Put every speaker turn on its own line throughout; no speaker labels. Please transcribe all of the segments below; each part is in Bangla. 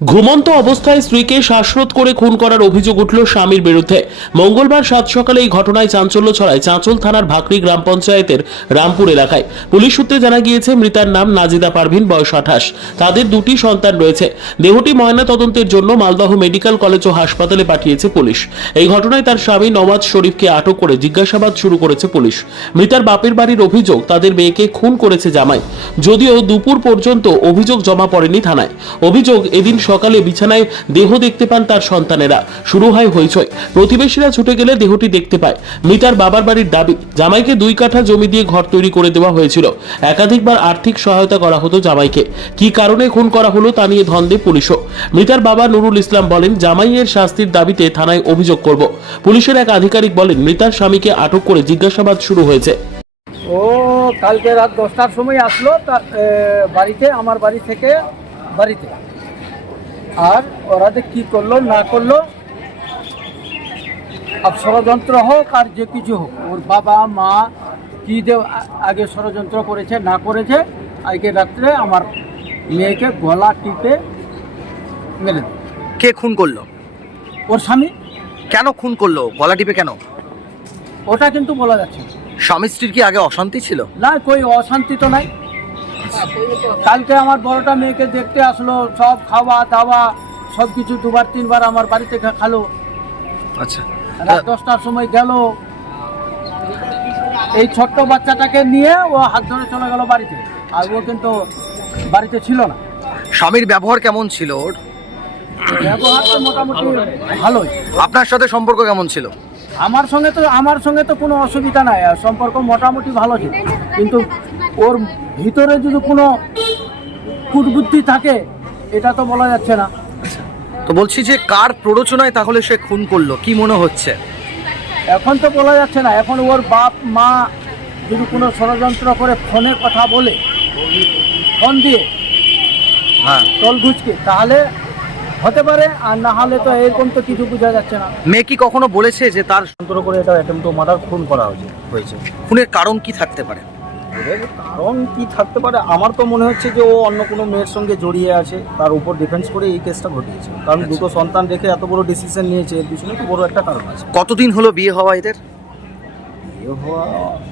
ঘুমন্ত অবস্থায় স্ত্রীকে শ্বাসরোধ করে খুন করার অভিযোগ উঠল স্বামীর বিরুদ্ধে। মঙ্গলবার সাত সকালে এই ঘটনায় চাঞ্চল্য ছড়ায় চাঁচল থানার ভাকরি গ্রাম পঞ্চায়েতের রামপুর এলাকায়। পুলিশ সূত্রে জানা গিয়েছে, মৃতার নাম নাজিদা পারভিন, বয়স 28। তাদের দুটি সন্তান রয়েছে। দেহটি ময়না তদন্তের জন্য মালদহ মেডিকেল কলেজ ও হাসপাতালে পাঠিয়েছে পুলিশ। এই ঘটনায় তার স্বামী নওয়াজ শরীফকে আটক করে জিজ্ঞাসাবাদ শুরু করেছে পুলিশ। মৃতার বাপের বাড়ির অভিযোগ, তাদের মেয়েকে খুন করেছে জামাই। যদিও দুপুর পর্যন্ত অভিযোগ জমা পড়েনি থানায়। অভিযোগ, এদিন সকালে বিছানায় দেহ দেখতে পান তার সন্তানেরা। শুরু হয় হইচই। প্রতিবেশীরা ছুটে গেলে দেহটি দেখতে পায়। মৃতার বাবার বাড়ির দাবি, জামাইকে 2 কাঠা জমি দিয়ে ঘর তৈরি করে দেওয়া হয়েছিল। একাধিকবার আর্থিক সহায়তা করা হতো জামাইকে। কি কারণে খুন করা হলো তা নিয়ে ধন্দে পুলিশও। মৃতার বাবা নুরুল ইসলাম বলেন, জামাইয়ের শাস্তির দাবিতে থানায় অভিযোগ করব। পুলিশের এক আধিকারিক বলেন, মৃতার স্বামীকে আটক করে জিজ্ঞাসাবাদ শুরু হয়েছে।
ও কালকে রাত 10টার সময় আসলো বাড়িতে, আমার বাড়ি থেকে বাড়িতে। আর ওরা যে কী করলো না করলো, আর ষড়যন্ত্র হোক আর যে কিছু হোক, ওর বাবা মা কী যে আগে ষড়যন্ত্র করেছে না করেছে, আজকে রাত্রে আমার মেয়েকে গলা টিপে মেরে দেয়।
কে খুন করলো?
ওর স্বামী।
কেন খুন করলো? গলা টিপে কেন?
ওটা কিন্তু বলা যাচ্ছে না।
স্বামী স্ত্রীর কি আগে অশান্তি ছিল?
না, কই অশান্তি তো নাই। কালকে আমার বড়টা মেয়েকে দেখতে আসলো, সব খাওয়া দাওয়া সব কিছু 2-3 আমার বাড়িতে খালো।
আচ্ছা,
রাত 10টার সময় গেল, এই ছোট্ট বাচ্চাটাকে নিয়ে ও হাত ধরে চলে গেল বাড়িতে। আর ও কিন্তু বাড়িতে ছিল না।
স্বামীর ব্যবহার কেমন ছিল ওর?
ব্যবহার তো মোটামুটি ভালোই।
আপনার সাথে সম্পর্ক কেমন ছিল?
আমার সঙ্গে তো কোনো অসুবিধা নাই, সম্পর্ক মোটামুটি ভালো ছিল। কিন্তু ওর ভিতরে যদি কোনো কুটবুদ্ধি থাকে, এটা তো বলা যাচ্ছে না।
তো বলছি যে কার প্ররোচনায় তাহলে সে খুন করলো, কি মনে হচ্ছে?
এখন তো বলা যাচ্ছে না। এখন ওর বাপ মা যদি কোনো ষড়যন্ত্র করে ফোনে কথা বলে, ফোন দিয়ে
হ্যাঁ,
তল ঘুচকে, তাহলে হতে পারে। আর না হলে তো এরকম তো কিছু বোঝা যাচ্ছে না।
মেয়ে কি কখনো বলেছে যে তার
যন্ত্র করে এটা অ্যাটেম্প টু মার্ডার খুন করা হয়েছে?
খুনের কারণ কি থাকতে পারে?
এর কারণ কি থাকতে পারে, আমার তো মনে হচ্ছে যে ও অন্য কোনো মেয়ের সঙ্গে জড়িয়ে আছে, তার উপর ডিফেন্স করে এই কেসটা ঘটিয়েছে। কারণ দুটো সন্তান রেখে এত বড় ডিসিশন নিয়েছে, এর পিছনে তো বড় একটা কারণ আছে।
কতদিন হলো বিয়ে হওয়া এদের?
বিয়ে হওয়া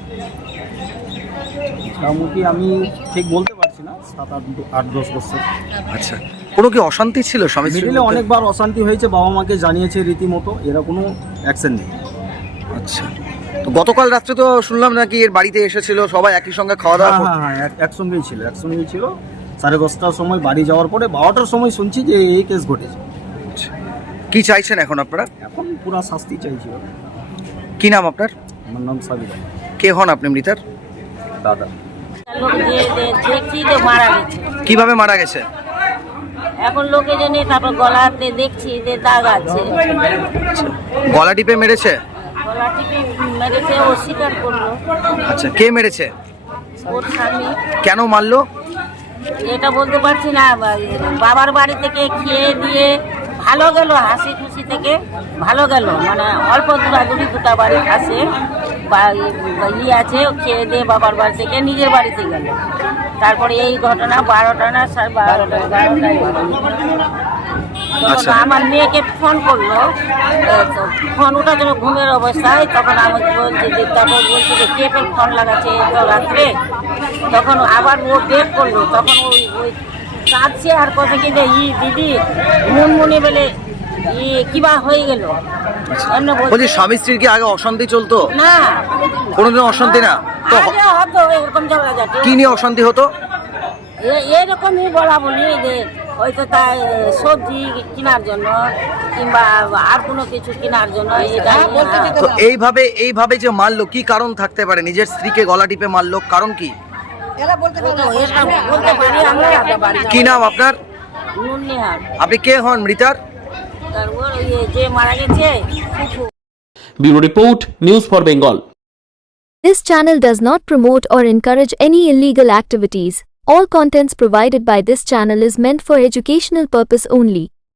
মোটামুটি আমি ঠিক বলতে পারছি না, 7-8-10 বছর।
আচ্ছা, কোনো কি অশান্তি ছিল স্বামী স্ত্রীর
মিডিলে
মধ্যে?
অনেকবার অশান্তি হয়েছে, বাবা মাকে জানিয়েছে রীতিমতো, এরা কোনো অ্যাকশন নেই।
আচ্ছা, তো গতকাল রাত্রে তো শুনলাম নাকি এর বাড়িতে এসেছিল, সবাই একই সঙ্গে খাওয়া দাওয়া করতো।
হ্যাঁ, একসঙ্গেই ছিল। 10:30টার সময় বাড়ি যাওয়ার পরে 12টার সময় শুনছি যে এই কেস ঘটেছে।
কি চাইছেন এখন আপনারা?
এখন পুরা শাস্তি চাইছি।
কি নাম আপনার?
আমার নাম সাবিরা।
কে হন আপনি মৃতার?
দাদা।
লোক দেখছি যে মারা গেছে।
কিভাবে মারা গেছে?
এখন লোকে জেনে, তারপর গলাতে দেখছি যে দাগ আছে।
গলা টিপে মেরেছে?
গলা টিপে মেরেছে, ও স্বীকার করলো।
আচ্ছা, কে মেরেছে?
ওর স্বামী।
কেন মারলো?
এটা বলতে পারছি না। বাবার বাড়ি থেকে খেয়ে দিয়ে ভালো গেল, হাসি খুশি থেকে ভালো গেল। মানে অল্প দূরাদূরি 2টা বাড়ি আছে বা আছে, খেয়ে দিয়ে বাবার বাড়ি থেকে নিজের বাড়িতে গেল। তারপরে এই ঘটনা 12টা না 12টায়
আচ্ছা।
আমার মেয়েকে ফোন করলো, ফোন ওঠার জন্য ঘুমের অবস্থায়। তখন আমাকে বলছে যে, তারপর বলছে যে কে ফোন লাগাচ্ছে তো রাত্রে। তখন আবার ও বের করলো, তখন ওই কাঁদছে আর কথা কি যে দিদি মুনমুনি বলে কিবা হয়ে গেল।
বলছি স্বামী স্ত্রীর কি আগে অশান্তি চলতো?
না,
কোনোদিন অশান্তি না তো?
আগে হতো এরকম ঝগড়াঝাটি।
কি নিয়ে অশান্তি হতো?
এরকমই বলা বলি যে হয়তো তাই সবজি কেনার জন্য কিংবা আর কোনো কিছু কেনার জন্য।
তো এইভাবে যে মারলো, কি কারণ থাকতে পারে? নিজের স্ত্রীকে গলা টিপে মারলো, কারণ কি?
বলতে পারি আমরা।
কি নাম আপনার?
নুননিহার।
আপনি কে হন মৃতার?
ওর যে মারা গেছে।
Bureau report, news for Bengal.
This channel does not promote or encourage any illegal activities. All contents provided by this channel is meant for educational purpose only.